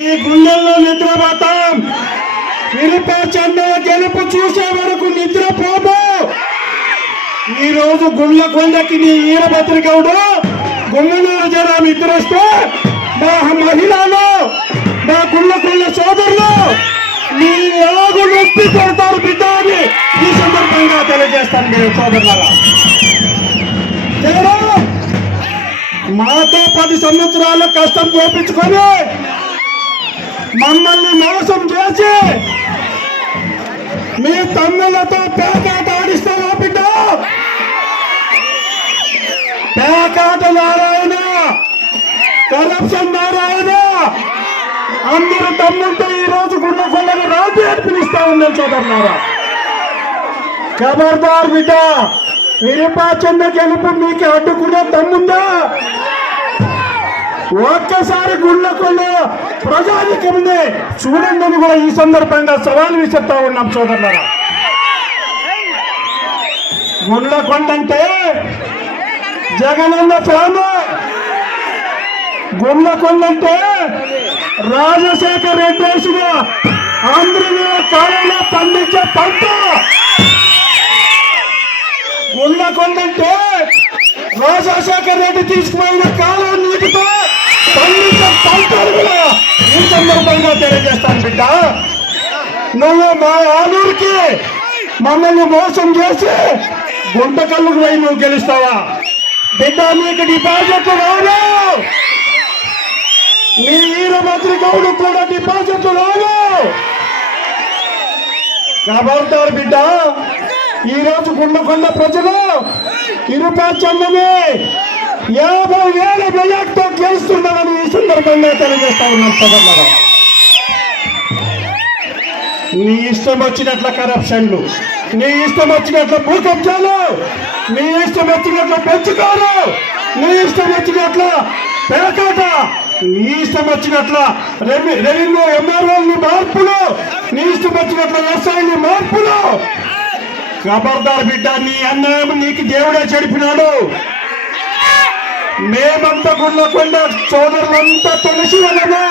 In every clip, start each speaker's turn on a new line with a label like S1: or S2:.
S1: ఈ గుండెల్లో నిద్రపోతాం. విరుపాచండ గెలుపు చూసే వరకు నిద్రపోము. ఈ రోజు గుండె కొండకి నీ ఈరభద్రగౌడు గుమ్మనూరు జనం ఇద్దరొస్తే మా మహిళలు మా గుళ్ళ కొండ సోదరులు మీ ఆగు నొప్పి కొడతారు బిడ్డ అని ఈ సందర్భంగా తెలియజేస్తాను మీరు సోదరులారా. మాతో పది సంవత్సరాలు కష్టం చూపించుకొని మమ్మల్ని మోసం చేసి మీ తమ్ములతో పేకాట ఆడిస్తావా బిడ్డ? పేకాట నారాయణ కరప్షన్ నారాయణ. అందరు తమ్ముంటే ఈ రోజు గుండె కొల్లని రాజు అని ఉందని సోదరులారా. ఖబర్దార్ బిడ్డ విరుపాచంద గెలుపు మీకు అడ్డుకునే తమ్ముందా? ఒక్కసారి గుళ్ళకుల్లో ప్రజానికముందే చూడండి అని కూడా ఈ సందర్భంగా సవాల్ విసిస్తా ఉన్నాం సోదరులారా. గుండ్లకొండ అంటే జగనన్న ఫ్యాను గుండ్లకొండ కొండంటే రాజశేఖర రెడ్డి వేసిన ఆంధ్రలో కాలంలో పండించే పంట. గుండ్లకొండ కొండంటే రాజశేఖర రెడ్డి తీసుకుపోయిన కాలం నీటితో ఈ సందర్భంగా తెలియజేస్తాను బిడ్డ. నువ్వు మా ఆలూరికి మమ్మల్ని మోసం చేసి గుంటకల్లుకు పోయి నువ్వు గెలుస్తావా? బిడ్డ నీకు డిపాజిట్లు రావు. నీ వీరభద్రి గౌడు కూడా డిపాజిట్లు రావు. కాబడతారు బిడ్డ. ఈరోజు రోజు గుండకొండ ప్రజలు ఇరుపాచన్నమే యాభై వేల మెజార్టీతో గెలుస్తున్నామని ఈ సందర్భంగా తెలియజేస్తా ఉన్నాం సోదరులారా. నీ ఇష్టం వచ్చినట్ల కరప్షన్లు నీ ఇష్టం వచ్చినట్ల భూకబ్జాలు నీ ఇష్టం వచ్చినట్ల పెంచుకోరు నీ ఇష్టం వచ్చినట్ల పేకాట నీ ఇష్టం వచ్చినట్ల రెవెన్యూ ఎంఆర్ఓని మార్పులు నీ ఇష్టం వచ్చినట్ల వ్యవసాయాన్ని మార్పులు. ఖబర్దార్ బిడ్డ నీ అన్యాయం నీకు దేవుడే చెడిపినాడు. మేమంతా గుళ్ళకుండా సోదరులంతా తులసి వనము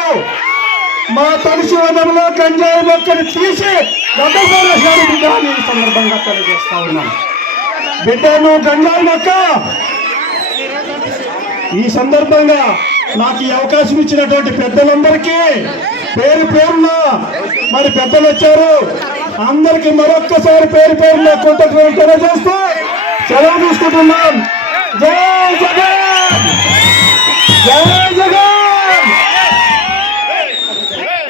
S1: మా తులసి వనంలో గంజాయి మొక్కను తీసి గడ్డపారేశాడు బిడ్డ అని ఈ సందర్భంగా తెలియజేస్తా ఉన్నాను బిడ్డ నువ్వు గంజాయి మొక్క. ఈ సందర్భంగా నాకు ఈ అవకాశం ఇచ్చినటువంటి పెద్దలందరికీ పేరు పేరున మరి పెద్దలు వచ్చారు. అందరికి మరొక్కసారి పేరు పేరున కృతజ్ఞతలు తెలియజేస్తూ సెలవు తీసుకుంటున్నాం. జై జగన్!